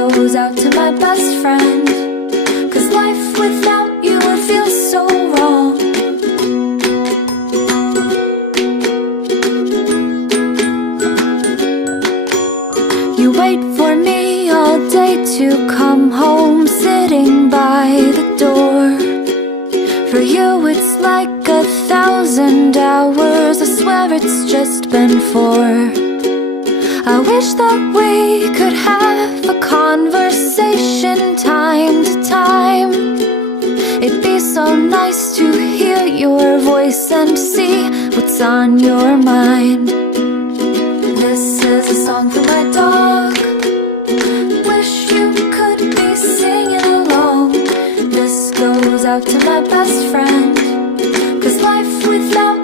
Goes out to my best friend, 'cause life without you would feel so wrong. You wait for me all day to come home, sitting by the door. For you it's like 1,000 hours, I swear it's just been 4. I wish that we could have a conversation time to time. It'd be so nice to hear your voice and see what's on your mind. This is a song for my dog. Wish you could be singing along. This goes out to my best friend, 'cause life without